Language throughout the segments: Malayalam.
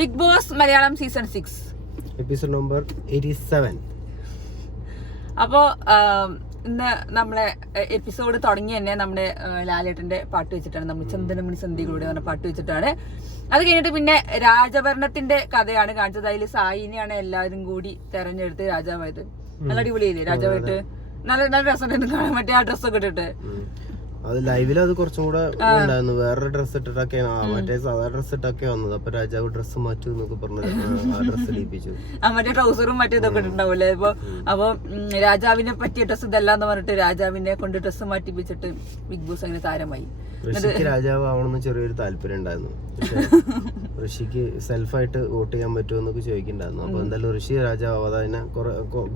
Big boss Malayalam season 6 episode number 87. അപ്പോ ഇന്ന് നമ്മളെ എപ്പിസോഡ് തുടങ്ങി തന്നെ നമ്മുടെ ലാലേട്ടന്റെ പാട്ട് വെച്ചിട്ടാണ്, നമ്മൾ ചന്ദനമണി സന്ധ്യയിലൂടെ പറഞ്ഞ പാട്ട് വെച്ചിട്ടാണ്. അത് കഴിഞ്ഞിട്ട് പിന്നെ രാജഭരണത്തിന്റെ കഥയാണ് കാണിച്ചത്. അതിൽ സായിനെയാണ് എല്ലാവരും കൂടി തെരഞ്ഞെടുത്ത് രാജാവായത്. നല്ല അടിപൊളിയില്ലേ രാജാവായിട്ട്? നല്ല നല്ല രസമുണ്ടായിരുന്നു കാണാൻ, മറ്റേ ആ ഡ്രസ്സൊക്കെ ഇട്ടിട്ട്. അത് ലൈവിൽ അത് കുറച്ചും കൂടെ ഉണ്ടായിരുന്നു. വേറൊരു ഡ്രസ് ഇട്ടിട്ടൊക്കെയാണ്, മറ്റേ സാധാ ഡ്രസ് ഇട്ടൊക്കെ വന്നത്. അപ്പൊ രാജാവ് ഡ്രസ്സ് മാറ്റും എന്നൊക്കെ പറഞ്ഞു ആ ഡ്രസ്സ് ഇടിപ്പിച്ചു. മറ്റേ ട്രൗസറും മറ്റേതൊക്കെ ഇട്ടുണ്ടാവൂല്ലേ. അപ്പൊ രാജാവിനെ പറ്റിയ ഡ്രസ്സ് ഇതല്ലാന്ന് പറഞ്ഞിട്ട് രാജാവിനെ കൊണ്ട് ഡ്രസ്സ് മാറ്റിപ്പിച്ചിട്ട് ബിഗ് ബോസ് അങ്ങനെ താരമായി. ഋഷിക്ക് രാജാവ് ആവണമെന്ന് ചെറിയൊരു താല്പര്യം ഉണ്ടായിരുന്നു. പക്ഷെ ഋഷിക്ക് സെൽഫായിട്ട് വോട്ട് ചെയ്യാൻ പറ്റുമോ എന്നൊക്കെ ചോദിക്കണ്ടായിരുന്നു. അപ്പൊ എന്തായാലും ഋഷി രാജാവാതെ തന്നെ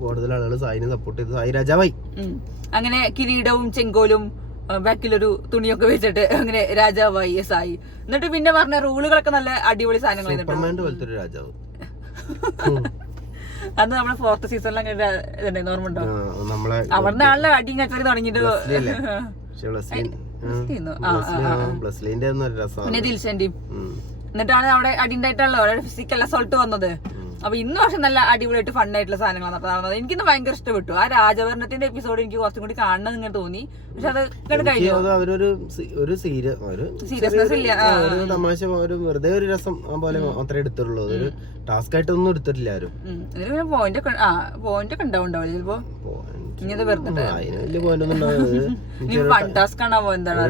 കൂടുതൽ ആളുകൾ സായിനെ സപ്പോർട്ട് ചെയ്ത് സായി രാജാവായി. അങ്ങനെ കിരീടവും ചെങ്കോലും ബാക്കിലൊരു തുണിയൊക്കെ വെച്ചിട്ട് അങ്ങനെ രാജാവായി സായി. എന്നിട്ട് പിന്നെ പറഞ്ഞ റൂളുകളൊക്കെ നല്ല അടിപൊളി സാധനങ്ങൾ. രാജാവ് അത് നമ്മുടെ 4th സീസണിൽ അങ്ങനെ ഓർമ്മ ഉണ്ടോ? അവിടെ ആളുടെ അടിയും കച്ചറി തുടങ്ങിയിട്ട് പിന്നെ ദിൽഷന്റെയും എന്നിട്ടാണ് അവിടെ അടിണ്ടായിട്ടുള്ള ഫിസിക്കൽ അസോൾട്ട് വന്നത്. അപ്പൊ ഇന്ന് പക്ഷെ നല്ല അടിപൊളിയായിട്ട് ഫണ്ണായിട്ടുള്ള സാധനങ്ങളാണ് നടന്നത്. എനിക്കിന്ന് ഭയങ്കര ഇഷ്ടപ്പെട്ടു. ആ രാജഭരണത്തിന്റെ എപ്പിസോഡ് എനിക്ക് കുറച്ചും കൂടി കാണണം എന്ന് തോന്നി. പക്ഷെ അത് കഴിഞ്ഞു. സീരിയസ്നെസ് ഇല്ല, തമാശ, വെറുതെ ഒരു രസം പോലെ മാത്രമേ എടുത്തുള്ളൂ. ഒരു ടാസ്ക് ആയിട്ടൊന്നും എടുത്തിട്ടില്ല ആരും. ഇതിന് പോയിന്റ് ഒക്കെ ഉണ്ടാവില്ല ചിലപ്പോ.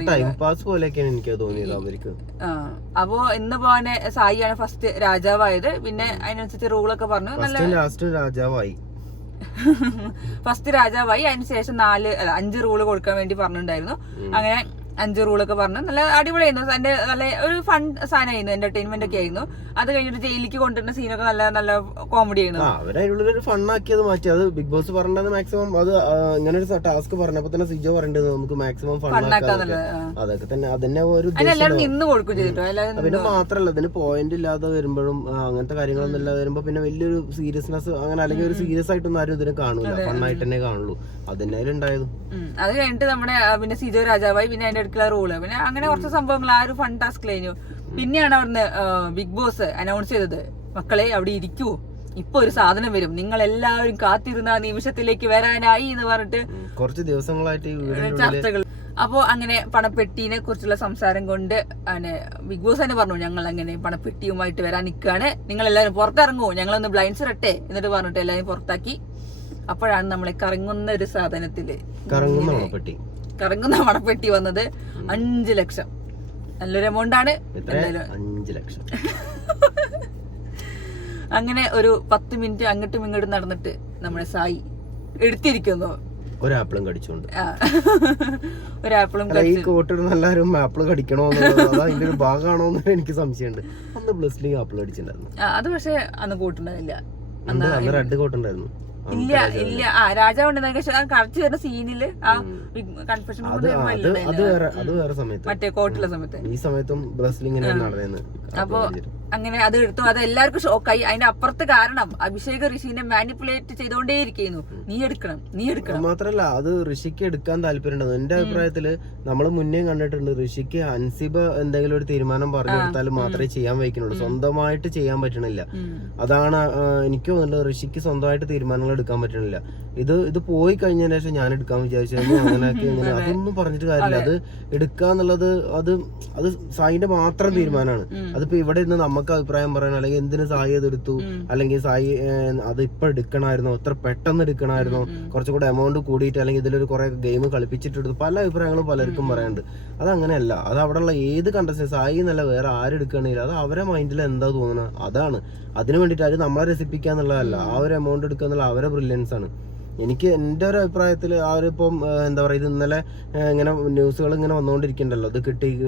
ടൈം പാസ് പോലെയൊക്കെയാണ് എനിക്ക് തോന്നിയത് അവർക്ക്. അപ്പൊ ഇന്ന് പോവാന് സായിയാണ് ഫസ്റ്റ് രാജാവായത്. പിന്നെ അതിനനുസരിച്ച് റൂളൊക്കെ പറഞ്ഞു. ലാസ്റ്റ് രാജാവായി. ഫസ്റ്റ് രാജാവായി. അതിനുശേഷം 5 റൂള് കൊടുക്കാൻ വേണ്ടി പറഞ്ഞിട്ടുണ്ടായിരുന്നു. അങ്ങനെ 5 റൂളൊക്കെ പറഞ്ഞു. നല്ല അടിപൊളിയായിരുന്നു. എന്റെ നല്ല ഒരു ഫൺ സാധനമായിരുന്നു, എന്റർടൈൻമെന്റ് ഒക്കെ ആയിരുന്നു. അത് കഴിഞ്ഞിട്ട് ജയിലിലേക്ക് കൊണ്ടുവരുന്ന സീനൊക്കെ നല്ല നല്ല കോമഡി ആയിരുന്നു. അവരതിനുള്ളൊരു ഫണ്ണാക്കിയത് മാറ്റി. അത് ബിഗ് ബോസ് പറഞ്ഞത് മാക്സിമം അത് ഇങ്ങനെ ഒരു ടാസ്ക് പറഞ്ഞപ്പോ തന്നെ സിജോ പറയേണ്ടത് നമുക്ക് മാക്സിമം ഫണ്ണാക്കാന്നുള്ളത്. അതൊക്കെ തന്നെ അതിന്റെ ഒരു നിന്ന് കൊടുക്കും ചെയ്തിട്ടോ. പിന്നെ മാത്രല്ല അതിന് പോയിന്റ് ഇല്ലാതെ വരുമ്പോഴും അങ്ങനത്തെ കാര്യങ്ങളൊന്നും ഇല്ലാതെ വരുമ്പോ പിന്നെ വലിയൊരു സീരിയസ്നെസ് അങ്ങനെ അല്ലെങ്കിൽ ഒരു സീരിയസ് ആയിട്ടൊന്നും ആരും ഇതിനെ കാണൂല. ഫണ്ണായിട്ട് തന്നെ കാണുള്ളൂ. അതിന്റെ ഉണ്ടായത്. അത് കഴിഞ്ഞിട്ട് നമ്മുടെ പിന്നെ സിജോ രാജാവായി. പിന്നെ അതിന്റെ അടുക്കള റൂള്, പിന്നെ അങ്ങനെ കുറച്ച് സംഭവങ്ങൾ ആ ഒരു ഫൺ ടാസ്ക് കഴിഞ്ഞു. പിന്നെയാണ് അവിടുന്ന് ബിഗ് ബോസ് അനൗൺസ് ചെയ്തത്, മക്കളെ അവിടെ ഇരിക്കൂ, ഇപ്പൊ ഒരു സാധനം വരും, നിങ്ങൾ എല്ലാവരും കാത്തിരുന്ന നിമിഷത്തിലേക്ക് വരാനായി എന്ന് പറഞ്ഞിട്ട് കുറച്ച് ദിവസങ്ങളായിട്ട് ചർച്ചകൾ. അപ്പോ അങ്ങനെ പണപ്പെട്ടിനെ കുറിച്ചുള്ള സംസാരം കൊണ്ട് ബിഗ് ബോസ് തന്നെ പറഞ്ഞു, ഞങ്ങൾ അങ്ങനെ പണപ്പെട്ടിയുമായിട്ട് വരാൻ നിൽക്കുകയാണ്, നിങ്ങൾ എല്ലാവരും പുറത്തിറങ്ങൂ, ഞങ്ങളൊന്ന് ബ്ലൈൻഡ്സ് ഇടട്ടെ എന്നിട്ട് പറഞ്ഞിട്ട് എല്ലാവരും പുറത്താക്കി. അപ്പോഴാണ് നമ്മളെ കറങ്ങുന്ന ഒരു സാധനത്തില് കറങ്ങുന്ന പണപ്പെട്ടി വന്നത്. 5 ലക്ഷം. നല്ലൊരു എമൗണ്ട് ആണ്. 5 ലക്ഷം. അങ്ങനെ ഒരു 10 മിനിറ്റ് അങ്ങോട്ടും ഇങ്ങോട്ടും നടന്നിട്ട് നമ്മുടെ സായി എടുത്തിരിക്കുന്നു. ഒരാപ്പിളും കടിച്ചോണ്ട്. ഒരാപ്പിളും ഈ കോട്ടിടുന്ന എല്ലാവരും ആപ്പിൾ കടിക്കണോ എന്നുള്ളത് അതിന്റെ ഒരു ഭാഗമാണോന്ന് എനിക്ക് സംശയമുണ്ട്. അന്ന് ബ്ലസ്ലിംഗ് ആപ്പിൾ കടിച്ചിട്ടുണ്ടായിരുന്നു. അത് പക്ഷെ അന്ന് കോട്ടുണ്ടായില്ല. അന്ന് റെഡ് കോട്ടുണ്ടായിരുന്നു. ഇല്ല ഇല്ല. രാജാവ് ഉണ്ടായിരുന്നു. കളിച്ചു വരുന്ന സീനില് ആ കൺഫെഷൻ വേറെ സമയത്ത്, മറ്റേ കോട്ടുള്ള സമയത്ത്. ഈ സമയത്തും ബ്ലസ്ലിംഗ് നടന്നു. അപ്പൊ അങ്ങനെ അത് എടുത്തു. അത് എല്ലാവർക്കും ഷോക്കായി. അതിന്റെ അപ്പുറത്ത് കാരണം അഭിഷേക് ഋഷിനെ മാനിപ്പുലേറ്റ് ചെയ്തോണ്ടേയിരിക്കുന്നു. നീ എടുക്കണം. മാത്രല്ല അത് ഋഷിക്ക് എടുക്കാൻ താല്പര്യം. എന്റെ അഭിപ്രായത്തില് നമ്മൾ മുന്നേ കണ്ടിട്ടുണ്ട്, ഋഷിക്ക് അൻസിബ എന്തെങ്കിലും ഒരു തീരുമാനം പറഞ്ഞു കൊടുത്താൽ മാത്രമേ ചെയ്യാൻ വയ്ക്കുന്നുള്ളൂ. സ്വന്തമായിട്ട് ചെയ്യാൻ പറ്റണില്ല. അതാണ് എനിക്ക് തോന്നുന്നത്. ഋഷിക്ക് സ്വന്തമായിട്ട് തീരുമാനങ്ങൾ എടുക്കാൻ പറ്റണില്ല. ഇത് പോയി കഴിഞ്ഞതിന് ശേഷം ഞാൻ എടുക്കാൻ വിചാരിച്ചു അങ്ങനെയൊക്കെ ഇങ്ങനെ അതൊന്നും പറഞ്ഞിട്ട് കാര്യമില്ല. അത് എടുക്കാന്നുള്ളത് അത് സായിന്റെ മാത്രം തീരുമാനമാണ്. അതിപ്പോ ഇവിടെ നിന്ന് നമുക്ക് അഭിപ്രായം പറയണം, അല്ലെങ്കിൽ എന്തിനു സായി അതെടുത്തു, അല്ലെങ്കിൽ സായി അത് ഇപ്പൊ എടുക്കണമായിരുന്നോ, എത്ര പെട്ടെന്ന് എടുക്കണമായിരുന്നോ, കുറച്ചുകൂടെ എമൗണ്ട് കൂടിയിട്ട്, അല്ലെങ്കിൽ ഇതിലൊരു കുറെ ഗെയിം കളിപ്പിച്ചിട്ടെടുത്തു, പല അഭിപ്രായങ്ങളും പലർക്കും പറയാനുണ്ട്. അതങ്ങനെയല്ല. അത് അവിടെയുള്ള ഏത് കണ്ടസ്റ്റന്റ് സായി എന്നല്ല വേറെ ആരെടുക്കുകയാണെങ്കിലും അത് അവരെ മൈൻഡിൽ എന്താ തോന്നുന്നത് അതാണ്. അതിന് വേണ്ടിയിട്ട് അത് നമ്മളെ രസിപ്പിക്കുക എന്നുള്ളതല്ല, ആ ഒരു എമൗണ്ട് എടുക്കുക എന്നുള്ള അവരെ ബ്രില്യൻസ് ആണ്. എനിക്ക് എൻ്റെ ഒരു അഭിപ്രായത്തിൽ അവരിപ്പം എന്താ പറയുക, ഇത് ഇന്നലെ ഇങ്ങനെ ന്യൂസുകൾ ഇങ്ങനെ വന്നുകൊണ്ടിരിക്കണ്ടല്ലോ, അത്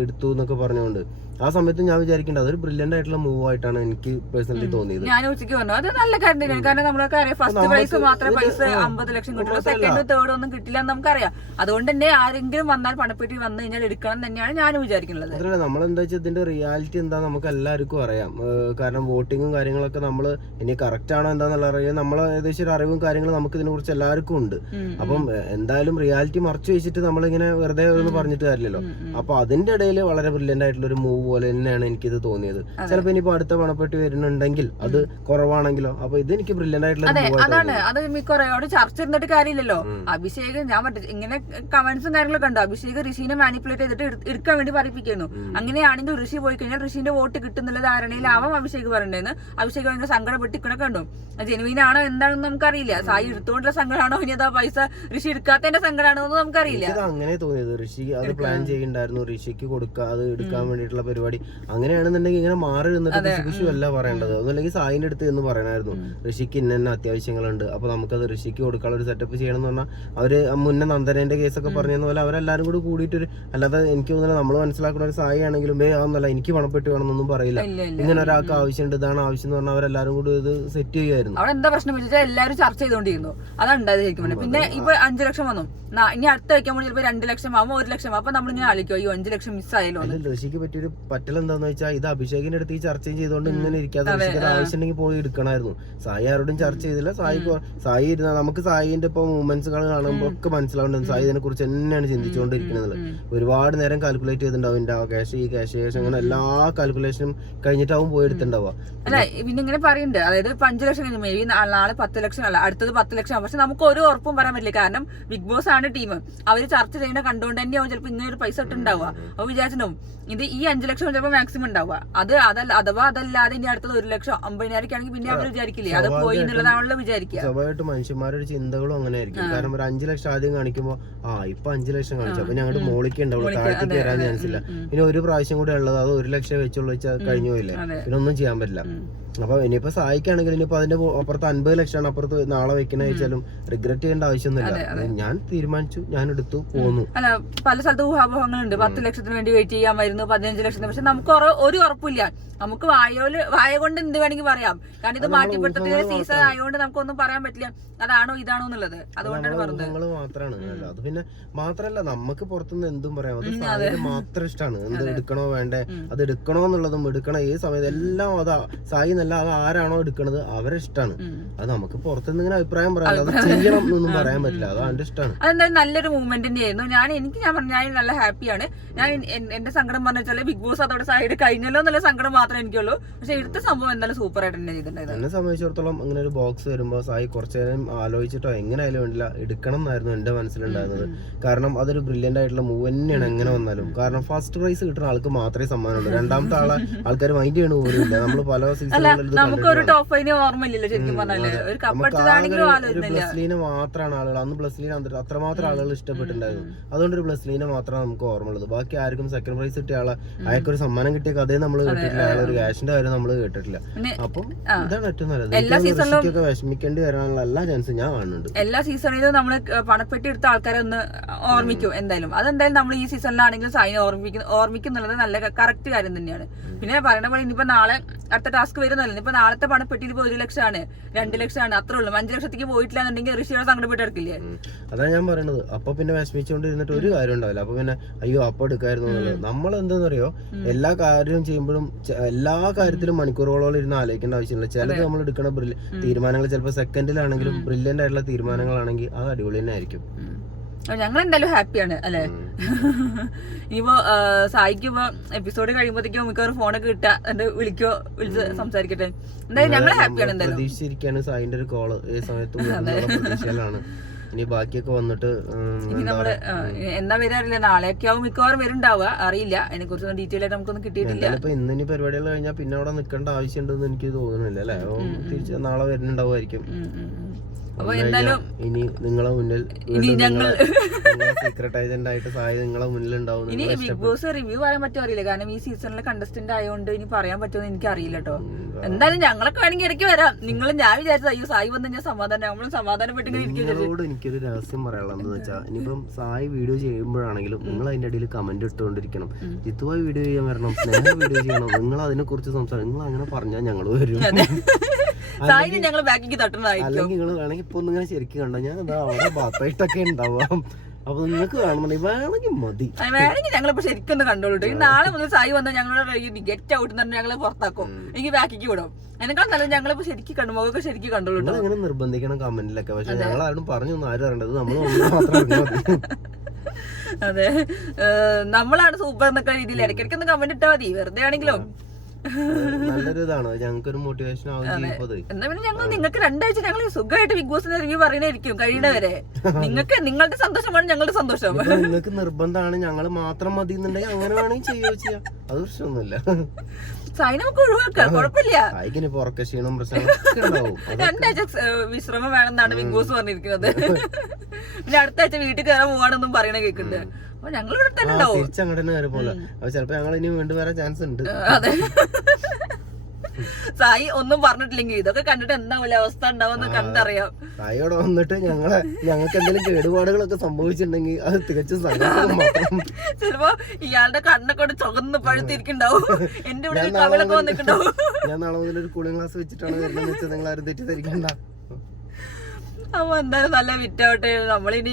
എടുത്തു എന്നൊക്കെ പറഞ്ഞുകൊണ്ട്. ആ സമയത്ത് ഞാൻ വിചാരിക്കേണ്ടത് അതൊരു ബ്രില്യന്റ് ആയിട്ടുള്ള മൂവ് ആയിട്ടാണ് എനിക്ക് പേഴ്സണലി തോന്നിയത്. ഞാൻ ഉച്ചയ്ക്ക് പറഞ്ഞു അത് നല്ല കാര്യം. കാരണം നമ്മളൊക്കെ ഫസ്റ്റ് പ്രൈസ് മാത്രമേ പൈസ 50 ലക്ഷം കിട്ടുള്ളൂ, സെക്കൻഡ് തേർഡ് ഒന്നും കിട്ടില്ല എന്ന് നമുക്കറിയാം. അതുകൊണ്ട് തന്നെ ആരെങ്കിലും വന്നാൽ പണപ്പെട്ടി വന്നു കഴിഞ്ഞാൽ എടുക്കണം തന്നെയാണ് ഞാനും വിചാരിക്കുന്നത്. അതല്ല, നമ്മളെന്താ വെച്ചാൽ ഇതിന്റെ റിയാലിറ്റി എന്താ നമുക്ക് എല്ലാവർക്കും അറിയാം. കാരണം വോട്ടിങ്ങും കാര്യങ്ങളൊക്കെ നമ്മൾ ഇനി കറക്റ്റ് ആണോ എന്താന്നുള്ള അറിയാം. നമ്മളെ ഏകദേശം ഒരു അറിവും കാര്യങ്ങളും നമുക്ക് ഇതിനെ കുറിച്ച് എല്ലാവർക്കും ഉണ്ട്. അപ്പം എന്തായാലും റിയാലിറ്റി മറച്ചു വെച്ചിട്ട് നമ്മളിങ്ങനെ വെറുതെ ഒന്ന് പറഞ്ഞിട്ട് കാര്യമില്ലല്ലോ. അപ്പൊ അതിന്റെ ഇടയിൽ വളരെ ബ്രില്യന്റ് ആയിട്ടുള്ള ഒരു മൂവ് പോലെ തന്നെയാണ് എനിക്കിത് തോന്നിയത്. ചിലപ്പോ ഇനിയിപ്പോ അടുത്ത പണപ്പെട്ടി വരുന്നുണ്ടെങ്കിൽ അത് കുറവാണെങ്കിലോ, അപ്പൊ ഇത് എനിക്ക് ബ്രില്യന്റ് ആയിട്ടുള്ള അതാണ്. അത് മിക്കവാറും ചർച്ച ഇരുന്നിട്ട് കാര്യമില്ലല്ലോ. അഭിഷേക് ഞാൻ ഇങ്ങനെ കമന്റ്സും കാര്യങ്ങളൊക്കെ ഉണ്ടോ, അഭിഷേക് ഋഷിനെ മാനിപ്പുലേറ്റ് ചെയ്തിട്ട് എടുക്കാൻ വേണ്ടി പറയിപ്പിക്കുന്നു. അങ്ങനെയാണെങ്കിൽ ഋഷി പോയി കഴിഞ്ഞാൽ ഋഷിന്റെ വോട്ട് കിട്ടുന്നുള്ള ധാരണയിലാവാം അഭിഷേക് പറയണ്ടേന്ന്. അഭിഷേക് ഭയങ്കര സങ്കടപ്പെട്ടിക്കണൊക്കെ ഉണ്ടോ, ജെനുവിനാണോ എന്താണെന്ന് നമുക്കറിയില്ല. സായി എടുത്തുകൊണ്ടുള്ള സങ്കടമാണോ ഇനി അതാ പൈസ ഋഷി എടുക്കാത്തതിന്റെ സങ്കടമാണോ എന്ന് നമുക്കറിയില്ല. അങ്ങനെ തോന്നിയത് ഋഷി അത് പ്ലാൻ ചെയ്യുന്നുണ്ടായിരുന്നു, ഋഷിക്ക് കൊടുക്കുക, അത് എടുക്കാൻ വേണ്ടിയിട്ടുള്ള പരിപാടി. അങ്ങനെയാണെന്നുണ്ടെങ്കിൽ ഇങ്ങനെ മാറി നിന്നിട്ട് ഋഷി അല്ല പറയേണ്ടത്. അതല്ലെങ്കിൽ സായിന്റെ അടുത്ത് എന്ന് പറയണമായിരുന്നു, ഋഷിക്ക് ഇന്ന അത്യാവശ്യങ്ങളുണ്ട്, അപ്പൊ നമുക്കത് ഋഷിക്ക് കൊടുക്കാനുള്ള ഒരു സെറ്റപ്പ് ചെയ്യണം എന്ന് പറഞ്ഞാൽ അവര് മുന്നേ നന്ദനന്റെ കേസൊക്കെ പറഞ്ഞ പോലെ അവരെല്ലാരും കൂടി കൂടിയിട്ടൊരു, അല്ലാതെ എനിക്ക് തോന്നുന്നത് നമ്മൾ മനസ്സിലാക്കുന്ന ഒരു സായി ആണെങ്കിലും അതൊന്നല്ല എനിക്ക് പണപ്പെട്ടി വേണമെന്നൊന്നും പറയില്ല. ഇങ്ങനെ ഒരാൾക്ക് ആവശ്യമുണ്ട്, ഇതാണ് ആവശ്യം എന്ന് പറഞ്ഞാൽ അവരെല്ലാരും കൂടി ഇത് സെറ്റ് ചെയ്യുമായിരുന്നു. അവിടെ എന്താ പ്രശ്നം വെച്ചാൽ എല്ലാവരും ചർച്ച ചെയ്തുകൊണ്ടിരുന്നു, അതുണ്ടായിരിക്കും. പിന്നെ ഇപ്പൊ 5 ലക്ഷം വന്നു, ഇനി അടുത്ത വയ്ക്കുമ്പോൾ ചിലപ്പോൾ 2 ലക്ഷം ആവുമ്പോൾ 1 ലക്ഷം. അപ്പൊ നമ്മളിങ്ങനെ ആലോചിക്കും, അയ്യോ 5 ലക്ഷം മിസ്സായല്ലോ. ഋഷിക്ക് പറ്റിയൊരു പറ്റലെന്താന്ന് വെച്ചാൽ ഇത് അഭിഷേകിന്റെ അടുത്ത് ഈ ചർച്ചയും ചെയ്തുകൊണ്ട് ഇങ്ങനെ ഇരിക്കാതെ ഋഷിക്ക് ആവശ്യമുണ്ടെങ്കിൽ പോയി എടുക്കണമായിരുന്നു. സായി ആരോടും ചർച്ച ചെയ്തില്ല. സായി ഇരുന്ന നമുക്ക് സായിന്റെ ഇപ്പൊ മൂവ്മെന്റ്സുകൾ കാണുമ്പോൾ ഒക്കെ മനസ്സിലാവുന്നുണ്ട് സായി ഇതിനെ കുറിച്ച് തന്നെയാണ് ചിന്തിച്ചുകൊണ്ടിരിക്കുന്നത്. ഒരുപാട് നേരം കാൽക്കുലേറ്റ് ചെയ്തിട്ടുണ്ടാവും, ഇന്റെ ക്യാഷ് ഈ ക്യാഷ് അങ്ങനെ എല്ലാ കാൽക്കുലേഷനും കഴിഞ്ഞിട്ടാവും പോയി എടുത്തിട്ടുണ്ടാവുക. അല്ല പിന്നെ ഇങ്ങനെ പറയുന്നുണ്ട്, അതായത് ഇപ്പൊ 5 ലക്ഷം കഴിഞ്ഞു, മേ ബി നാളെ 10 ലക്ഷം അല്ല അടുത്തത് 10 ലക്ഷം. പക്ഷെ നമുക്ക് ഒരു ഉറപ്പും പറയാൻ പറ്റില്ല, കാരണം ബിഗ് ബോസ് ആണ് ടീം. അവര് ചർച്ച ചെയ്യുന്ന കണ്ടുകൊണ്ട് തന്നെയാവും ചിലപ്പോൾ ഇങ്ങനെ ഒരു പൈസ ഇട്ടുണ്ടാവുക. അപ്പൊ വിചാരിച്ചിട്ടുണ്ടാവും ഇത് ഈ 5 ലക്ഷം ചിലപ്പോൾ മാക്സിമം ഉണ്ടാവുക. അഥവാ അതല്ലാതെ ഇനി അടുത്തത് 1 ലക്ഷം 50,000 ആണെങ്കിൽ പിന്നെ അവർ വിചാരിക്കില്ലേ അത് പോയി എന്നുള്ളതാണല്ലോ വിചാരിക്കുക. സ്വാഭാവികമായിട്ട് മനുഷ്യന്മാരുടെ ചിന്തകളും അങ്ങനെ ആയിരിക്കും. കാരണം ഒരു 5 ലക്ഷം ആദ്യം കാണിക്കുമ്പോൾ ഇപ്പൊ 5 ലക്ഷം കാണിച്ചു, അപ്പൊ ഞങ്ങളുടെ മോളിക്ക് ഉണ്ടാവുള്ളൂ, താഴത്തേക്ക് വരാൻ ചാൻസ് ഇല്ല. ഇനി ഒരു പ്രാവശ്യം കൂടെ ഉള്ളത് അത് 1 ലക്ഷം വെച്ചുള്ള വെച്ചാൽ കഴിഞ്ഞു പോയില്ലേ, പിന്നെ ഒന്നും ചെയ്യാൻ പറ്റില്ല. അപ്പൊ ഇനിയിപ്പോ സഹായിക്കുകയാണെങ്കിൽ ഇനിയിപ്പോ അതിന്റെ അപ്പുറത്ത് 50 ലക്ഷമാണ് അപ്പുറത്ത് നാളെ വെക്കുന്ന വെച്ചാലും റിഗ്രറ്റ് ചെയ്യേണ്ട ആവശ്യമൊന്നുമില്ല. ഞാൻ തീരുമാനിച്ചു, ഞാൻ എടുത്തു, പോന്നു. അല്ല പല സ്ഥലത്ത് ഊഹാപോഹങ്ങളുണ്ട്, 10 ലക്ഷത്തിന് വേണ്ടി വെയിറ്റ് ചെയ്യാമായിരുന്നു, 15 ലക്ഷത്തിന്. പക്ഷെ നമുക്ക് ഒരു ഉറപ്പില്ല. നമുക്ക് വായ കൊണ്ട് എന്ത് വേണമെങ്കിൽ പറയാം, കാരണം ഇത് മാറ്റിപ്പെടുത്തത്തിന്റെ സീസൺ ആയതുകൊണ്ട് നമുക്കൊന്നും പറയാൻ പറ്റില്ല അതാണോ ഇതാണോ എന്നുള്ളത്. അതുകൊണ്ടാണ് പറഞ്ഞത് മാത്രമാണ്. അത് പിന്നെ മാത്രല്ല നമുക്ക് പുറത്തുനിന്ന് എന്തും പറയാം, അത് സായിന് മാത്രം ഇഷ്ടമാണ്. എന്ത് എടുക്കണോ വേണ്ടേ, അത് എടുക്കണോ എന്നുള്ളതും എടുക്കണം ഈ സമയത്ത് എല്ലാം അതാ സായി എന്നല്ല, അത് ആരാണോ എടുക്കണത് അവരെ ഇഷ്ടമാണ്. അത് നമുക്ക് പുറത്തുനിന്ന് ഇങ്ങനെ അഭിപ്രായം പറയാം, അത് ചെയ്യണം എന്നൊന്നും പറയാൻ പറ്റില്ല, അത് അവന്റെ ഇഷ്ടമാണ്. അതെന്തായാലും നല്ലൊരു മൂവ്മെന്റ് തന്നെയായിരുന്നു. ഞാൻ പറഞ്ഞു ഞാൻ നല്ല ഹാപ്പിയാണ്. ഞാൻ എന്റെ സങ്കടം പറഞ്ഞു വെച്ചാൽ ബിഗ് ബോസ് അതോടെ സൈഡ് കഴിഞ്ഞല്ലോ എന്നുള്ള സങ്കടം മാത്രമേ എനിക്കുള്ളൂ. പക്ഷെ എടുത്ത സംഭവം എന്തായാലും സൂപ്പർ ആയിട്ട് തന്നെ ചെയ്തിട്ടുണ്ടായിരുന്നു. എന്നെ സംബന്ധിച്ചിടത്തോളം അങ്ങനെ ഒരു ബോക്സ് വരുമ്പോൾ സായി കുറച്ചു നേരം ആലോചിച്ചിട്ടോ എങ്ങനെയായാലും വേണ്ടില്ല എടുക്കണം എന്നായിരുന്നു എന്റെ മനസ്സിലുണ്ടായിരുന്നത്. കാരണം അതൊരു ബ്രില്യന്റ് ആയിട്ടുള്ള മൂവ് തന്നെയാണ് എങ്ങനെ വന്നാലും. കാരണം ഫസ്റ്റ് പ്രൈസ് കിട്ടുന്ന ആൾക്ക് മാത്രമേ സമ്മാനമുള്ളൂ, രണ്ടാമത്തെ ആൾക്കാർ മൈൻഡ് ചെയ്യണ പോലും ഇല്ല. നമ്മൾ പല നമുക്കൊരു ടോപ്പ് ഫൈവ് ഓർമ്മയില്ലല്ലോ ശരിക്കും പറഞ്ഞാല്. ഒരു ബ്ലസ്ലീനെ മാത്രമാണ് ആളുകൾ അന്ന് ബ്ലസ്ലീൻ അത്രമാത്രം ആളുകൾ ഇഷ്ടപ്പെട്ടിട്ടുണ്ടായിരുന്നു. അതുകൊണ്ട് ഒരു ബ്ലസ്ലീനെ മാത്രമാണ് നമുക്ക് ഓർമ്മയുള്ളത്. ബാക്കി ആർക്കും സെക്കൻഡ് പ്രൈസ് കിട്ടിയ ആളെ അയാൾക്കൊരു സമ്മാനം കിട്ടിയ കഥയും നമ്മൾ കേട്ടിട്ടില്ല, ഒരു ക്യാഷിന്റെ കാര്യം നമ്മൾ കേട്ടിട്ടില്ല. അപ്പൊ ഇതാണ് ഏറ്റവും നല്ലത്. വിഷമിക്കേണ്ടി വരാനുള്ള എല്ലാ ചാൻസും ഞാൻ കാണുന്നുണ്ട്. എല്ലാ സീസണിലും നമ്മൾ പണപ്പെട്ടി എടുത്ത ആൾക്കാരെ ഒന്ന് ഓർമ്മിക്കും എന്തായാലും. അതെന്തായാലും നമ്മൾ ഈ സീസണിലാണെങ്കിലും സായിനെ ഓർമ്മിക്കുന്നുള്ളത് നല്ല കറക്റ്റ് കാര്യം തന്നെയാണ്. പിന്നെ പറയുന്ന പോലെ ഇനിയിപ്പോ നാളെ അടുത്ത ടാസ്ക് വരുന്നല്ലോ. ഇപ്പൊ നാളത്തെ പണപ്പെട്ടിയിൽ ഇപ്പൊ 1 ലക്ഷമാണ് 2 ലക്ഷമാണ് അത്രേ ഉള്ളൂ. 5 ലക്ഷത്തേക്ക് പോയിട്ടില്ല എന്നുണ്ടെങ്കിൽ ഋഷിയുടെ സങ്കടപ്പെട്ട് എടുക്കില്ലേ? അതാണ് ഞാൻ പറയുന്നത്. അപ്പൊ പിന്നെ വിഷമിച്ചുകൊണ്ടിരുന്നിട്ട് ഒരു കാര്യം ഉണ്ടാവില്ല. അപ്പൊ പിന്നെ അയ്യോ അപ്പൊ എടുക്കായിരുന്നു എന്നുള്ളത്. നമ്മൾ എന്താണെന്നറിയോ, എല്ലാ കാര്യവും ചെയ്യുമ്പോഴും എല്ലാ കാര്യത്തിലും മണിക്കൂറുകളോളം ഇരുന്ന് ആലോചിക്കേണ്ട ആവശ്യമില്ല. ചിലത് നമ്മൾ എടുക്കുന്ന തീരുമാനങ്ങൾ ചിലപ്പോൾ സെക്കൻഡിലാണെങ്കിലും ബ്രില്യന്റ് ആയിട്ടുള്ള തീരുമാനങ്ങളാണെങ്കിൽ അത് അടിപൊളി തന്നെ ആയിരിക്കും. ഞങ്ങൾ എന്തായാലും ഹാപ്പിയാണ് അല്ലെ. ഇനിയിപ്പോ സായിക്ക് ഇപ്പൊ എപ്പിസോഡ് കഴിയുമ്പോഴത്തേക്കും മിക്കവാറും ഫോണൊക്കെ കിട്ടാ വിളിച്ച് സംസാരിക്കട്ടെ. എന്തായാലും ഞങ്ങൾ ഹാപ്പിയാണ്. എന്തായാലും പ്രതീക്ഷിച്ചിരിക്കുകയാണ് സായിന്റെ ഒരു കോള് ഏത് സമയത്തും പ്രതീക്ഷയിലാണ്. ഇനി ബാക്കിയൊക്കെ വന്നിട്ട് ഇനി നമ്മള് എന്നാ വരാറില്ല, നാളെയൊക്കെ ആവും മിക്കവാറും വരുന്നുണ്ടാവുക, അറിയില്ല. അതിനെ കുറിച്ച് ഡീറ്റെയിൽ ആയിട്ട് നമുക്കൊന്നും കിട്ടിയിട്ടില്ല. ഇപ്പൊ ഇന്നിനി പരിപാടികൾ കഴിഞ്ഞാൽ പിന്നെ അവിടെ നിൽക്കേണ്ട ആവശ്യമുണ്ടെന്ന് എനിക്ക് തോന്നുന്നില്ല അല്ലെ. തിരിച്ച് നാളെ വരുന്നുണ്ടാവുമായിരിക്കും. അപ്പൊ എന്തായാലും ഇനി നിങ്ങളെ മുന്നിൽ സീക്രട്ട് ഏജന്റ് ആയിട്ട് സായി നിങ്ങളെ മുന്നിൽ ഉണ്ടാവും. ഇനി ബിഗ് ബോസ് റിവ്യൂ പറയാൻ പറ്റുമോ അറിയില്ല, കാരണം ഈ സീസണിലെ കണ്ടസ്റ്റന്റ് ആയതുകൊണ്ട് ഇനി പറയാൻ പറ്റുമെന്ന് എനിക്ക് അറിയില്ല കേട്ടോ. എന്തായാലും ഞങ്ങളൊക്കെ വേണമെങ്കിൽ ഇടയ്ക്ക് വരാം. ഞാൻ വിചാരിച്ചത് അയ്യോ സായി വന്ന് ഞാൻ നമ്മളും സമാധാനപ്പെട്ടിങ്ങനെ ഇരിക്കും. എനിക്കൊരു രഹസ്യം പറയാനുള്ളത് എന്താ വെച്ചാൽ, ഇനിയിപ്പം സായി വീഡിയോ ചെയ്യുമ്പോഴാണെങ്കിലും നിങ്ങൾ അതിന്റെ അടിയിൽ കമന്റ് ഇട്ടുകൊണ്ടിരിക്കണം. ജിത്തുവായി വീഡിയോ ചെയ്യാൻ വരണം, സ്നേഹ വീഡിയോ ചെയ്യണം, നിങ്ങൾ അതിനെ കുറിച്ച് സംസാരിക്കും. നിങ്ങൾ അങ്ങനെ പറഞ്ഞാൽ ഞങ്ങൾ വരും. ഞങ്ങൾ ബാക്കിക്ക് തട്ടുന്നതായിരിക്കും. അല്ലെങ്കിൽ നിങ്ങൾ വേണമെങ്കിൽ ഇപ്പൊ ഒന്നിങ്ങനെ ശരിക്കും കണ്ടോ, ഞാൻ എന്താ അവിടെ ബാത്തായിട്ടൊക്കെ ഉണ്ടാവാം. അപ്പൊ നിങ്ങൾക്ക് വേണമെന്നുണ്ടെങ്കിൽ വേണമെങ്കിൽ മതി, വേണമെങ്കിൽ ഞങ്ങളിപ്പോ ശരിക്കും ഒന്ന് കണ്ടോളൂ. നാളെ മുതൽ സായി വന്നാൽ ഞങ്ങളുടെ ഗെറ്റ് ഔട്ട് എന്ന് പറഞ്ഞാൽ ഞങ്ങളെ പുറത്താക്കും, എനിക്ക് ബാക്കിക്ക് വിടും. അതിനേക്കാൾ നല്ല ഞങ്ങളിപ്പോ ശരിക്കും കണ്ടു മുഖമൊക്കെ ശരിക്കും കണ്ടോളൂ. അങ്ങനെ നിർബന്ധിക്കണം കമന്റിലൊക്കെ. പക്ഷെ ഞങ്ങൾ ആരും പറഞ്ഞു ആരും അറിയേണ്ടത് നമ്മൾ മാത്രം അതെ, നമ്മളാണ് സൂപ്പർ എന്നൊക്കെ രീതിയിൽ ഇടയ്ക്കിടയ്ക്ക് ഒന്ന് കമന്റ് ഇട്ടാ മതി, വെറുതെ ആണെങ്കിലും. നല്ലൊരു ഇതാണ്, ഞങ്ങൾക്കൊരു മോട്ടിവേഷൻ ആവും ചെയ്യുമ്പോൾ. എന്നാ പിന്നെ ഞങ്ങൾ നിങ്ങൾക്ക് 2 ആഴ്ച ഞങ്ങൾ സുഖമായിട്ട് ബിഗ് ബോസിന്റെ റിവ്യൂ പറയണായിരിക്കും കഴിയണവരെ. നിങ്ങളുടെ സന്തോഷമാണ് ഞങ്ങളുടെ സന്തോഷം. നിങ്ങൾക്ക് നിർബന്ധമാണ് ഞങ്ങൾ മാത്രം മതി എന്നുണ്ടെങ്കിൽ അങ്ങനെ വേണമെങ്കിൽ ചെയ്യാം, അത് പ്രശ്നമൊന്നുമില്ല. സായി നമുക്ക് ഒഴിവാക്കാം, കുഴപ്പമില്ല. സായിക്കിന് പുറക്കെ ക്ഷീണം പ്രശ്നങ്ങളൊക്കെ ഉണ്ടാവും. 2 ആഴ്ച വിശ്രമം വേണമെന്നാണ് ബിഗ് ബോസ് പറഞ്ഞിരിക്കുന്നത്. പിന്നെ അടുത്ത ആഴ്ച വീട്ടിൽ കയറാൻ പോവാണെന്നും പറയണ കേൾക്കുന്നുണ്ട്. അപ്പൊ ഞങ്ങൾ ഇവിടെ തന്നെ ഉണ്ടാവും, തിരിച്ചങ്ങോട്ട് തന്നെ കയറി പോലെ. അപ്പൊ ചിലപ്പോ ഞങ്ങൾ ഇനി വീണ്ടും വരാൻ ചാൻസ് ഉണ്ട്. അതെ, സായി ഒന്നും പറഞ്ഞിട്ടില്ലെങ്കിൽ ഇതൊക്കെ കണ്ടിട്ട് എന്താവില്ല അവസ്ഥ ഉണ്ടാവുമെന്ന് കണ്ടറിയാം. സായിയോടെ വന്നിട്ട് ഞങ്ങൾക്ക് എന്തെങ്കിലും കേടുപാടുകളൊക്കെ സംഭവിച്ചിട്ടുണ്ടെങ്കിൽ അത് തികച്ചും സങ്കടം മാത്രം. ചിലപ്പോ ഇയാളുടെ കണ്ണൊക്കെ ചുവന്ന് പഴുത്തിരിക്കുണ്ടാവും, എന്റെ ഇവിടെ കവിളൊക്കെ വന്നിട്ടുണ്ടാവും. ഞാൻ നാളെ മുതൽ ഒരു കൂളിംഗ് ഗ്ലാസ് വെച്ചിട്ടാണ് വരുന്നത് വെച്ചാൽ നിങ്ങൾ ആരും തെറ്റിദ്ധരിക്കണ്ട. അപ്പൊ എന്തായാലും നല്ല വിറ്റാവട്ടെ. നമ്മളിനി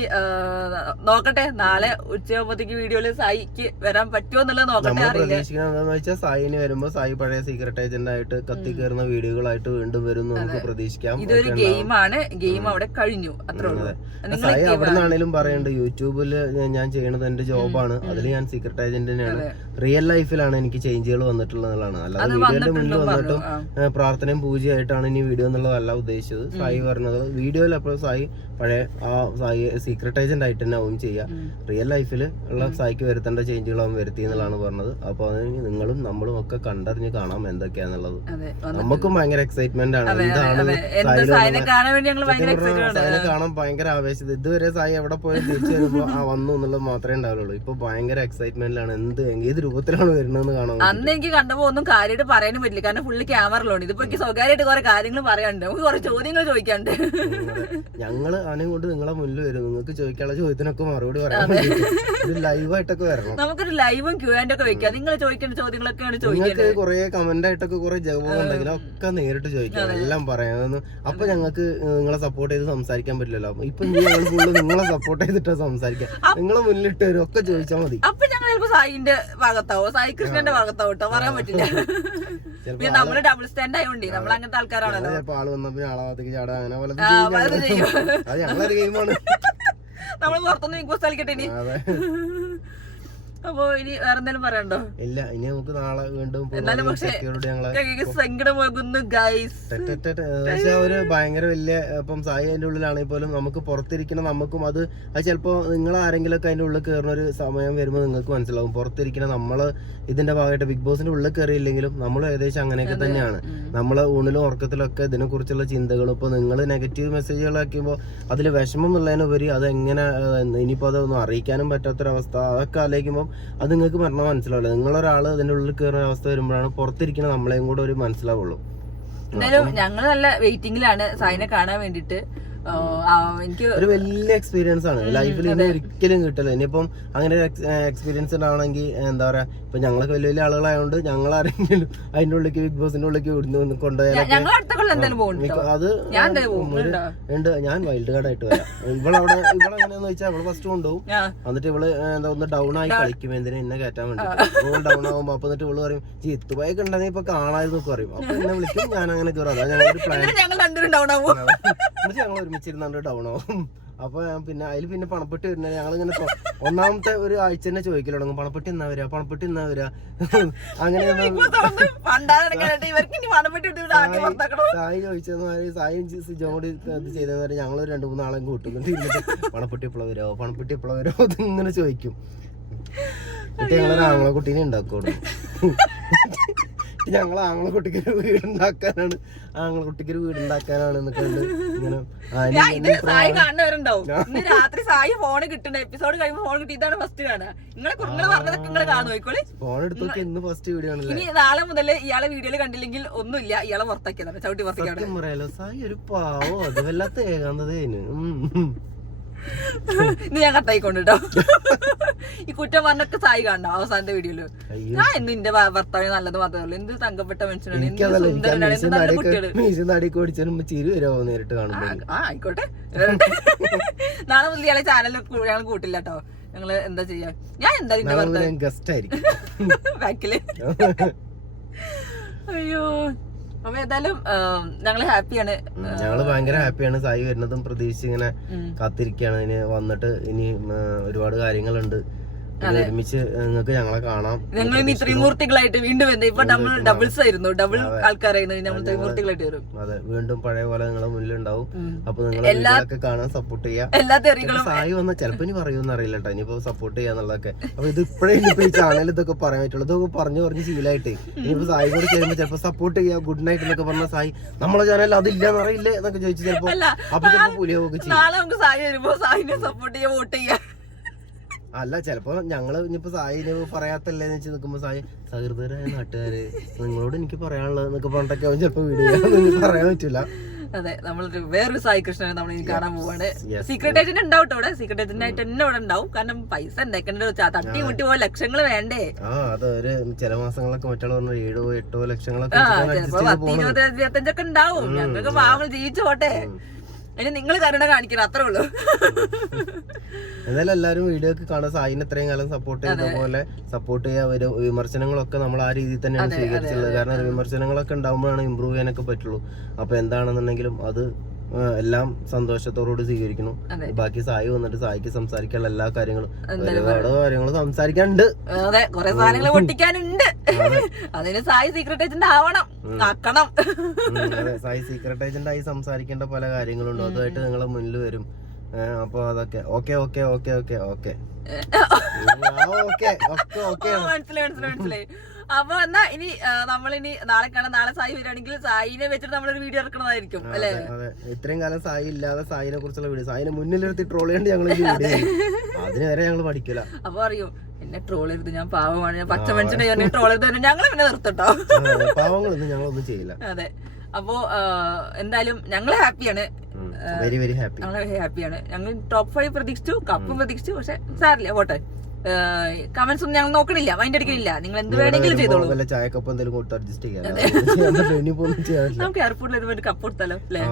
നോക്കട്ടെ, നാളെ ഉച്ചയാകുമ്പോഴത്തേക്ക് വീഡിയോയില് സായിക്ക് വരാൻ പറ്റുമോ എന്നുള്ളത് നോക്കട്ടെ. പ്രതീക്ഷിക്കുന്നത് വെച്ചാൽ സായിന് വരുമ്പോ സായി പഴയ സീക്രട്ട് ഏജന്റ് ആയിട്ട് കത്തി കയറുന്ന വീഡിയോകളായിട്ട് വീണ്ടും വരും നമുക്ക് പ്രതീക്ഷിക്കാം. ഇതൊരു ഗെയിമാണ്, ഗെയിം അവിടെ കഴിഞ്ഞു, അത്രേ ഉള്ളൂ. സായി അവിടെ നിന്നാണേലും പറയുന്നുണ്ട്, യൂട്യൂബില് ഞാൻ ചെയ്യണത് എന്റെ ജോബാണ്, അതിൽ ഞാൻ സീക്രട്ട് ഏജന്റ് തന്നെയാണ്, റിയൽ ലൈഫിലാണ് എനിക്ക് ചേഞ്ചുകൾ വന്നിട്ടുള്ളതാണ്, അല്ലാതെ വീഡിയോന്റെ മുന്നിൽ വന്നിട്ടും പ്രാർത്ഥനയും പൂജയായിട്ടാണ് ഇനി വീഡിയോ എന്നുള്ളതല്ല ഉദ്ദേശിച്ചത്. സായി പറഞ്ഞത് വീഡിയോയിൽ അപ്പോൾ സായി പഴയ സായി സീക്രട്ട് ഏജന്റ് ആയിട്ട് തന്നെ ആവും ചെയ്യാം, റിയൽ ലൈഫിൽ ഉള്ള സായിക്ക് വരുത്തേണ്ട ചേഞ്ചുകളാവും വരുത്തി എന്നുള്ളതാണ് പറഞ്ഞത്. അപ്പൊ അത് നിങ്ങളും നമ്മളും ഒക്കെ കണ്ടറിഞ്ഞ് കാണാം എന്തൊക്കെയാന്നുള്ളത്. നമുക്കും ഭയങ്കര എക്സൈറ്റ്മെന്റ് ആണ്, എന്താണ് സായിനെ കാണാൻ ഭയങ്കര ആവേശം. ഇതുവരെ സായി എവിടെ പോയി തിരിച്ചു വരുമ്പോ വന്നു എന്നുള്ളത് മാത്രമേ ഉണ്ടാവുള്ളൂ. ഇപ്പൊ ഭയങ്കര എക്സൈറ്റ്മെന്റിലാണ്, ഏത് രൂപത്തിലാണ് വരുന്നതെന്ന് കാണാൻ. അന്ന് എനിക്ക് കണ്ടപ്പോ ഒന്നും കാര്യമായിട്ട് പറയാനും പറ്റില്ല, കാരണം ഫുള്ള് ക്യാമറയിലുണ്ട്. ഇതിപ്പോ എനിക്ക് സ്വകാര്യമായിട്ട് കുറെ കാര്യങ്ങൾ പറയാനുണ്ട്, നമുക്ക് കുറെ ചോദ്യങ്ങൾ ചോദിക്കാണ്ട്. ഞങ്ങള് അതിനെ കൊണ്ട് നിങ്ങളെ മുന്നിൽ വരും, നിങ്ങൾക്ക് ചോദിക്കാനുള്ള ചോദ്യത്തിനൊക്കെ മറുപടി പറയാൻ ലൈവായിട്ടൊക്കെ വരണം. നമുക്കൊരു ലൈവും ക്യൂആൻഡ് ഒക്കെ വെക്കാം, നിങ്ങൾ ചോദിക്കേണ്ട ചോദ്യങ്ങളൊക്കെയാണ് ചോദിക്കുന്നത്. കുറെ കമന്റ് ആയിട്ടൊക്കെ കുറെ ജവാബ് ഉണ്ടെങ്കിൽ ഒക്കെ നേരിട്ട് ചോദിക്കാം, എല്ലാം പറയാം. അപ്പൊ ഞങ്ങൾക്ക് നിങ്ങളെ സപ്പോർട്ട് ചെയ്ത് സംസാരിക്കാൻ പറ്റില്ലല്ലോ. ഇപ്പൊ ഞങ്ങൾ ഫുള്ള് നിങ്ങളെ സപ്പോർട്ട് ചെയ്തിട്ടാ സംസാരിക്കാം, നിങ്ങളെ മുന്നിലിട്ട് വരും, ഒക്കെ ചോദിച്ചാൽ മതി. അപ്പൊ ഞങ്ങൾ ചിലപ്പോ സായിന്റെ ഭാഗത്താവോ സായി കൃഷ്ണന്റെ ഭാഗത്താവോ കേട്ടോ, പറയാൻ പറ്റില്ല. നമ്മള് ഡബിൾ സ്റ്റാൻഡ് ആയതുകൊണ്ട് നമ്മൾ അങ്ങനത്തെ ആൾക്കാരാണല്ലോ. ചിലപ്പോ ആള് വന്നപ്പോ ആളെ ഭാഗത്തേക്ക് ചാടാ, അങ്ങനെ പോലെ അത് ഞങ്ങളൊരു ഗെയിമാണ്. നമ്മള് പുറത്തൊന്നും ബിഗ് ബോസ് കളിക്കട്ടെ ഇനി. അപ്പൊ ഇനി വേറെ എന്തെങ്കിലും പറയണ്ടോ? ഇല്ല, ഇനി നമുക്ക് നാളെ വീണ്ടും സങ്കടമാകുന്നു ഗൈസ്. ഒരു ഭയങ്കര വലിയ ഇപ്പം സായി അതിന്റെ ഉള്ളിലാണെങ്കിൽ പോലും നമുക്ക് പുറത്തിരിക്കുന്ന നമുക്കും അത് ചിലപ്പോ നിങ്ങൾ ആരെങ്കിലും ഒക്കെ അതിന്റെ ഉള്ളിൽ കയറുന്ന ഒരു സമയം വരുമ്പോൾ നിങ്ങൾക്ക് മനസ്സിലാവും. പുറത്തിരിക്കുന്ന നമ്മള് ഇതിന്റെ ഭാഗമായിട്ട് ബിഗ് ബോസിന്റെ ഉള്ളിൽ കയറിയില്ലെങ്കിലും നമ്മൾ ഏകദേശം അങ്ങനെയൊക്കെ തന്നെയാണ്. നമ്മള് ഊണിലും ഉറക്കത്തിലൊക്കെ ഇതിനെ കുറിച്ചുള്ള ചിന്തകളും ഇപ്പൊ നിങ്ങൾ നെഗറ്റീവ് മെസ്സേജുകളാക്കുമ്പോൾ അതിൽ വിഷമം എന്നുള്ളതിനുപരി അതെങ്ങനെ ഇനിയിപ്പോ അതൊന്നും അറിയിക്കാനും പറ്റാത്തൊരവസ്ഥ, അതൊക്കെ ആലോചിക്കുമ്പോൾ അത് നിങ്ങൾക്ക് പറഞ്ഞാൽ മനസ്സിലാവില്ല. നിങ്ങളൊരാള് അതിന്റെ ഉള്ളിൽ കയറുന്ന അവസ്ഥ വരുമ്പോഴാണ് പുറത്തിരിക്കുന്ന നമ്മളെയും കൂടെ ഒരു മനസ്സിലാവുള്ളൂ. എന്തായാലും ഞങ്ങൾ നല്ല വെയിറ്റിംഗിലാണ് സായിനെ കാണാൻ വേണ്ടിട്ട്. എനിക്ക് ഒരു വലിയ എക്സ്പീരിയൻസ് ആണ് ലൈഫിൽ, ഇനി ഒരിക്കലും കിട്ടില്ല. ഇനിയിപ്പം അങ്ങനെ എക്സ്പീരിയൻസ് ഉണ്ടാവണമെങ്കിൽ എന്താ പറയാ, ഇപ്പൊ ഞങ്ങളൊക്കെ വലിയ വലിയ ആളുകളായതുകൊണ്ട് ഞങ്ങൾ ആരെങ്കിലും അതിന്റെ ഉള്ളിലേക്ക് ബിഗ് ബോസിന്റെ ഉള്ളിലേക്ക് കൊണ്ടുപോയാൽ അത് ഉണ്ട്. ഞാൻ വൈൽഡ് കാർഡ് ആയിട്ട് വരാം. ഇവളെങ്ങനെയാന്ന് വെച്ചാൽ അവള് ഫസ്റ്റ് കൊണ്ടുപോകും, എന്നിട്ട് ഇവള് എന്താ ഒന്ന് ഡൗൺ ആയി കളിക്കും, എന്തിനാ എന്നെ കയറ്റാൻ വേണ്ടി. ഡൗൺ ആകുമ്പോ അപ്പൊ എന്നിട്ട് ഇവള് പറയും ഇത്തുബായൊക്കെ ഉണ്ടെങ്കിൽ ഇപ്പൊ കാണായിരുന്നു പറയും. അപ്പൊ എന്നെ വിളിക്കും, ഞാൻ അങ്ങനെ കയറും. അതാ ഞങ്ങളൊരു പ്ലാൻ. എന്നിട്ട് ഞങ്ങൾ ഒരുമിച്ചിരുന്നാണ്ട് ഡൗൺ ആവും. അപ്പൊ പിന്നെ അതിൽ പിന്നെ പണപ്പെട്ടി വരുന്ന ഞങ്ങളിങ്ങനെ ഒന്നാമത്തെ ഒരു ആഴ്ച തന്നെ ചോദിക്കൽ തുടങ്ങും, പണപ്പെട്ടി എന്നാ വരാ, പണപ്പെട്ടി എന്നാ വരാ. അങ്ങനെ സായി ചോദിച്ചത് സായും സിജോ കൂടി ഇത് ചെയ്തവരെ ഞങ്ങൾ 2-3 ആളെ കൂട്ടുന്നുണ്ട്. പണപ്പെട്ടി എപ്പോഴാ വരോ, പണപ്പെട്ടി എപ്പോഴാ വരോ, അതിങ്ങനെ ചോദിക്കും. എന്നിട്ട് ഞങ്ങളൊരു ആങ്ങളക്കുട്ടീനെ ഉണ്ടാക്കുള്ളൂ. ഞങ്ങൾ ആങ്ങളക്കുട്ടിക്ക് ഒരു വീടുണ്ടാക്കാനാണ്, ആങ്ങളക്കുട്ടിക്ക് വീടുണ്ടാക്കാനാണ് എന്നിട്ട് ഇങ്ങനെ രാത്രി സായി ഫോണ് കിട്ടണ്ട എപ്പിസോഡ് കഴിയുമ്പോ ഫോൺ കിട്ടി, ഇതാണ് ഫസ്റ്റ് കാണുക. ഫോൺ എടുത്തൊക്കെ ഇന്ന് ഫസ്റ്റ് വീഡിയോ ആണ്. ഇനി നാളെ മുതൽ ഇയാളെ വീഡിയോയിൽ കണ്ടില്ലെങ്കിൽ ഒന്നുമില്ല, ഇയാളെ പുറത്താക്കിയതാണ്, ചവിട്ടി പുറത്തേക്കാണ്. പറയാലോ സായി ഒരു പാവോ, അത് വല്ലാത്ത ഏകാന്തതേന്. ഇന്ന് ഞാൻ കട്ടായിക്കൊണ്ടിട്ടോ ഈ കുറ്റം പറഞ്ഞൊക്കെ സായി കാണണം അവസാനത്തെ വീഡിയോയില്. ഞാൻ ഇന്ന് എന്റെ ഭർത്താവിനെ നല്ലത് മാത്രമേ, എന്ത് തങ്കപ്പെട്ട മനുഷ്യനാണ്, ആയിക്കോട്ടെ. നാളെ മുതൽ ഇയാളെ ചാനലിൽ ഞങ്ങൾ കൂട്ടില്ല കേട്ടോ. ഞങ്ങള് എന്താ ചെയ്യാ, ഞാൻ എന്തായാലും ഗസ്റ്റ് ആയിരിക്കും ബാക്കില്. അയ്യോ അപ്പൊ ഏതായാലും ഞങ്ങള് ഹാപ്പിയാണ്. ഞങ്ങള് ഭയങ്കര ഹാപ്പിയാണ്. സായി വരുന്നതും പ്രതീക്ഷിച്ച് ഇങ്ങനെ കാത്തിരിക്കുകയാണ്. ഇനി വന്നിട്ട് ഇനി ഒരുപാട് കാര്യങ്ങളുണ്ട്. ഒരുമിച്ച് നിങ്ങൾക്ക് ഞങ്ങളെ കാണാം. ഞങ്ങൾ ഇനി ത്രിമൂർത്തികളായിട്ട് വീണ്ടും എന്താ ഇപ്പൊ നമ്മൾ ഡബിൾസ് ആയിരുന്നു, ഡബിൾ ആൾക്കാരായിരുന്നു, നമ്മൾ ത്രിമൂർത്തികളായിട്ട് വരും. അതെ, വീണ്ടും പഴയ പോലെ നിങ്ങളെ മുന്നിലുണ്ടാവും. അപ്പൊ നിങ്ങൾ എല്ലാവർക്കും കാണാൻ സപ്പോർട്ട് ചെയ്യാം. എല്ലാ തെറികളും സായി വന്നാൽ ചിലപ്പോ ഇനി പറയുമെന്ന് അറിയില്ല കേട്ടോ, ഇനിയിപ്പോ സപ്പോർട്ട് ചെയ്യാന്നുള്ളതൊക്കെ. അപ്പൊ ഇത് ഇപ്പഴേ ഇനിയിപ്പോ ഈ ചാനൽ ഇതൊക്കെ പറയാൻ പറ്റുള്ളൂ. ഇതൊക്കെ പറഞ്ഞു ശീലമായിട്ട് ഇനിയിപ്പോ സായി കൂടെ ചെയ്യുമ്പോ ചിലപ്പോ സപ്പോർട്ട് ചെയ്യാം, ഗുഡ് നൈറ്റ് എന്നൊക്കെ പറഞ്ഞ സായി നമ്മളെ ചാനൽ അതില്ലാന്ന് അറിയില്ലേ എന്നൊക്കെ ചോദിച്ചു ചിലപ്പോ. അപ്പൊ ചിലപ്പോ പുലിയൊക്കെ ചെയ്യും. നാളെ നമുക്ക് സായി വരുമ്പോ സായിനെ സപ്പോർട്ട് ചെയ്യാൻ വോട്ട് ചെയ്യാം. അല്ല, ചിലപ്പോ ഞങ്ങള് ഇനിയിപ്പോ സായിന് പറയാത്തല്ലേന്ന് വെച്ച് നിൽക്കുമ്പോ സായി സഹൃദയരായ നാട്ടുകാര് നിങ്ങളോട് എനിക്ക് പറയാനുള്ളത് എന്നൊക്കെ പറഞ്ഞിട്ടൊക്കെ അവൻ ചിലപ്പോ വീഡിയോ പറയാൻ പറ്റൂല. അതെ, നമ്മളൊരു വേറൊരു സായി കൃഷ്ണനെ നമ്മൾ ഇനി കാണാൻ പോവാണ്. സീക്രട്ട് ഏജന്റ് ഉണ്ടാവും ഇവിടെ, സീക്രട്ട് ഏജന്റ് ആയിട്ട് തന്നെ ഇവിടെ ഉണ്ടാവും. കാരണം പൈസ ഉണ്ടാക്കേണ്ട തട്ടി മുട്ടി പോയ ലക്ഷങ്ങൾ വേണ്ടേ. അത് ഒരു ചില മാസങ്ങളൊക്കെ മറ്റുള്ള 7-8 ലക്ഷങ്ങളൊക്കെ 20-25 ഉണ്ടാവും. ഞങ്ങൾക്ക് പാവങ്ങൾ ജീവിച്ചു പോട്ടെ. ഇനി നിങ്ങൾ കരുണ കാണിക്കണം, അത്രേ ഉള്ളൂ. എന്നാലും എല്ലാരും വീഡിയോ ഒക്കെ കാണാൻ സായിനെ ഇത്രയും കാലം സപ്പോർട്ട് ചെയ്ത പോലെ സപ്പോർട്ട് ചെയ്യാൻ വരും. വിമർശനങ്ങളൊക്കെ നമ്മൾ ആ രീതിയിൽ തന്നെയാണ് സ്വീകരിച്ചുള്ളത്. കാരണം വിമർശനങ്ങളൊക്കെ ഉണ്ടാകുമ്പോഴാണ് ഇമ്പ്രൂവ് ചെയ്യാനൊക്കെ പറ്റുള്ളൂ. അപ്പൊ എന്താണെന്നുണ്ടെങ്കിലും അത് എല്ലാം സന്തോഷത്തോടുകൂടി സ്വീകരിക്കുന്നു. ബാക്കി സായി വന്നിട്ട് സായിക്ക് സംസാരിക്കാനുള്ള എല്ലാ കാര്യങ്ങളും ഒരുപാട് കാര്യങ്ങൾ സംസാരിക്കാനുണ്ട്. അതെ, കുറെ സാധനങ്ങൾ പൊട്ടിക്കാനുണ്ട്. അതിന് സായി സീക്രട്ട് ഏജന്റ് ആവണം, ആക്കണം. അതെ, സായി സീക്രട്ട് ഏജന്റ് ആയി സംസാരിക്കേണ്ട പല കാര്യങ്ങളുണ്ട്. അതുമായിട്ട് നിങ്ങളെ മുന്നിൽ വരും. അപ്പൊ അതൊക്കെ മനസ്സിലായി. അപ്പൊ എന്നാ ഇനി നമ്മളിനി നാളെ കാണാം. നാളെ സായി വരികയാണെങ്കിൽ സായിനെ വെച്ചിട്ട് നമ്മളൊരു വീഡിയോ ഇറക്കണതായിരിക്കും അല്ലെ. അതെ, ഇത്രയും കാലം സായി ഇല്ലാതെ സായിനെ കുറിച്ചുള്ള വീഡിയോ സായിനെ മുന്നിലെടുത്ത് ട്രോൾ ചെയ്യേണ്ടി ഞങ്ങൾ അതിന് വരെ ഞങ്ങൾ പഠിക്കില്ല. അപ്പൊ അറിയോ, എന്നെ ട്രോൾ ചെയ്ത് ഞാൻ പാവമാണ്, ഞാൻ പച്ച മനുഷ്യനെ ട്രോൾ ചെയ്ത് ഞങ്ങൾ പിന്നെ നിർത്തട്ടോ. പാവങ്ങളൊന്നും ഞങ്ങളൊന്നും ചെയ്യില്ല. അതെ, അപ്പോ എന്തായാലും ഞങ്ങള് ഹാപ്പിയാണ്, വെരി വെരി ഹാപ്പി. ഞങ്ങള് ഹാപ്പിയാണ്. ഞങ്ങൾ ടോപ്പ് 5 പ്രതീക്ഷിച്ചു, കപ്പും പ്രതീക്ഷിച്ചു. പക്ഷെ സാരില്ല, പോട്ടെ. കമന്റ്സ് ഒന്നും ഞങ്ങൾ നോക്കണില്ല, മൈൻഡ് അടിക്കണില്ല. നിങ്ങൾ എന്ത് വേണമെങ്കിലും ചെയ്തോളൂ. ചായക്കപ്പ് എന്തെങ്കിലും കൊടുത്ത് അഡ്ജസ്റ്റ് ചെയ്യാം. നമുക്ക് എയർപോർട്ടിൽ വരുമ്പോൾ കപ്പ് കൊടുത്താലോ അല്ലേ.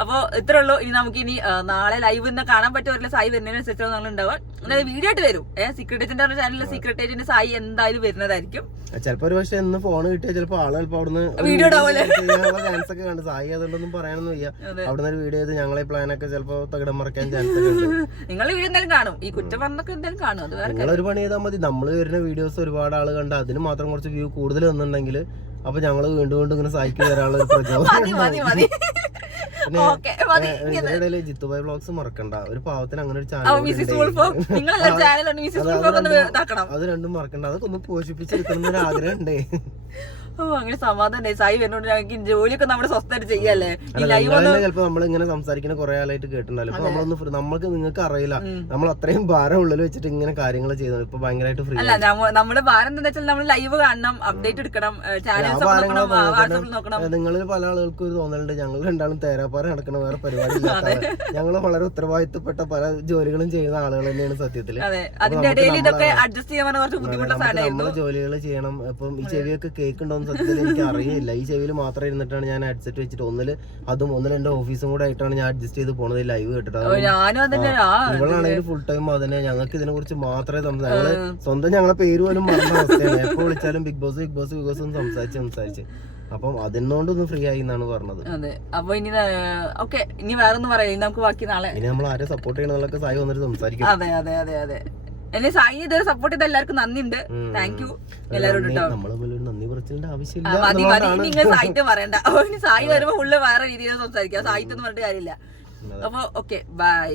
അപ്പൊ ഇത്രേ ഉള്ളൂ. ഇനി നമുക്ക് നാളെ ലൈവ് തന്നെ കാണാൻ പറ്റുമല്ല, സായി വരുന്നതിനനുസരിച്ച് നമ്മൾ ഉണ്ടാവുക. അതായത് വീഡിയോ ആയിട്ട് വരും. സീക്രട്ട് ഏജന്റ് ചാനലിലെ സീക്രട്ട് ഏജന്റ് സായി എന്തായാലും വരുന്നതായിരിക്കും. ചിലപ്പോ ഒരു പക്ഷെ എന്ന് ഫോൺ കിട്ടിയാൽ ചിലപ്പോ ആള് ചിലപ്പോ അവിടുന്ന് വീഡിയോ ചാൻസ് ഒക്കെ കണ്ട്. സായി അതുകൊണ്ടൊന്നും പറയാനൊന്നും വയ്യ. അവിടുന്ന് ഒരു വീഡിയോ ചെയ്ത് ഞങ്ങളെ പ്ലാനൊക്കെ ചിലപ്പോ തകിടം മറക്കാൻ ചാൻസ് ഒക്കെ ഉണ്ട്. നിങ്ങൾ വീഡിയോ എന്തായാലും കാണും, ഈ കുറ്റം പറഞ്ഞൊക്കെ എന്തായാലും കാണും. അത് നിങ്ങളൊരു പണി ചെയ്താൽ മതി. നമ്മള് വരുന്ന വീഡിയോസ് ഒരുപാട് ആള് കണ്ട് അതിന് മാത്രം കുറച്ച് വ്യൂ കൂടുതൽ വന്നിട്ടുണ്ടെങ്കിൽ അപ്പൊ ഞങ്ങള് വീണ്ടും വീണ്ടും ഇങ്ങനെ സായിക്ക് വരാനുള്ള ഒരു പ്രചോദനം. ഇതിനിടയില് ജിത്തുബായ് വ്ളോഗ്സ് മറക്കണ്ട. ഒരു പാവത്തിന് അങ്ങനെ ഒരു ചാനൽ അത് രണ്ടും മറക്കണ്ട. അതൊക്കെ ഒന്ന് പോഷിപ്പിച്ചെടുക്കണം എന്നൊരു ആഗ്രഹം ഉണ്ടേ. അങ്ങനെ സമാധാനം സായി വരുന്നോണ്ട് ഞങ്ങൾക്ക് ജോലിയൊക്കെ നമ്മുടെ സ്വസ്ഥമായിട്ട് ചെയ്യാല്ലേ. ചിലപ്പോ നമ്മൾ ഇങ്ങനെ സംസാരിക്കുന്ന കുറെ ആളായിട്ട് കേട്ടിട്ടുണ്ടല്ലോ. ഇപ്പൊ നമ്മളൊന്ന് നമ്മൾക്ക് നിങ്ങൾക്ക് അറിയില്ല, നമ്മൾ അത്രയും ഭാരം ഉള്ളിൽ വെച്ചിട്ട് ഇങ്ങനെ കാര്യങ്ങൾ ചെയ്യുന്നത്. ഇപ്പൊ ഭയങ്കരമായിട്ട് ഫ്രീ അല്ല. നമ്മുടെ ഭാരം എന്താ വെച്ചാൽ നമ്മൾ ലൈവ് കാണണം, അപ്ഡേറ്റ് എടുക്കണം, ചാനൽസ് നോക്കണം. നിങ്ങളിൽ പല ആളുകൾക്കും ഒരു തോന്നലുണ്ട് ഞങ്ങൾ രണ്ടാളും തേരാപ്പാറ നടക്കണ വേറെ പരിപാടി ഇല്ലാത്ത. ഞങ്ങൾ വളരെ ഉത്തരവാദിത്തപ്പെട്ട പല ജോലികളും ചെയ്യുന്ന ആളുകൾ തന്നെയാണ് സത്യത്തില്. നമ്മള് ജോലികൾ ചെയ്യണം. ഇപ്പം ഈ ചെവിയൊക്കെ കേൾക്കുണ്ടോന്ന് സത്യത്തിൽ എനിക്ക് അറിയില്ല. ഈ ചെവിയിൽ മാത്രം ഇരുന്നിട്ടാണ് ഞാൻ ഹെഡ്സെറ്റ് വെച്ചിട്ട് ഒന്നില് എന്റെ ഓഫീസും കൂടെ ആയിട്ടാണ് ഞാൻ അഡ്ജസ്റ്റ് ചെയ്ത് പോണത് ലൈവ് കേട്ടിട്ട്. ഇവളാണെങ്കിൽ ഫുൾ ടൈം അതിനെ ഞങ്ങൾക്ക് ഇതിനെ കുറിച്ച് മാത്രമേ ഞങ്ങള് സ്വന്തം ഞങ്ങളെ പേര് പോലും മറന്ന അവസ്ഥയാണ്. എപ്പോ വിളിച്ചാലും ബിഗ് ബോസ് എന്ന് സംസാരിച്ച് അപ്പം അതിനോണ്ടൊന്ന് ഫ്രീ ആയി എന്നാണ് പറഞ്ഞത്. അതെ, അപ്പൊ ഇനി ഇനി വേറെ ഒന്നും പറയാം. നമുക്ക് ബാക്കി നാളെ ഇനി നമ്മൾ ആരെ സപ്പോർട്ട് ചെയ്യണമെന്നൊക്കെ സായി വന്നിട്ട് സംസാരിക്കും. അതെ എന്നെ സായി ഇതുവരെ സപ്പോർട്ട് ചെയ്ത എല്ലാവർക്കും നന്ദിയുണ്ട്. താങ്ക് യു എല്ലാവരോടും. നന്ദി പറച്ചിലിന്റെ ആവശ്യമില്ല. മതി, നിങ്ങൾ സാഹിത്യം പറയണ്ട. സായി വരുമ്പോ ഫുള്ള് വേറെ രീതിയിൽ സംസാരിക്കാം. സാഹിത്യം എന്ന് പറഞ്ഞിട്ട് കാര്യമില്ല. അപ്പൊ ഓക്കെ, ബൈ.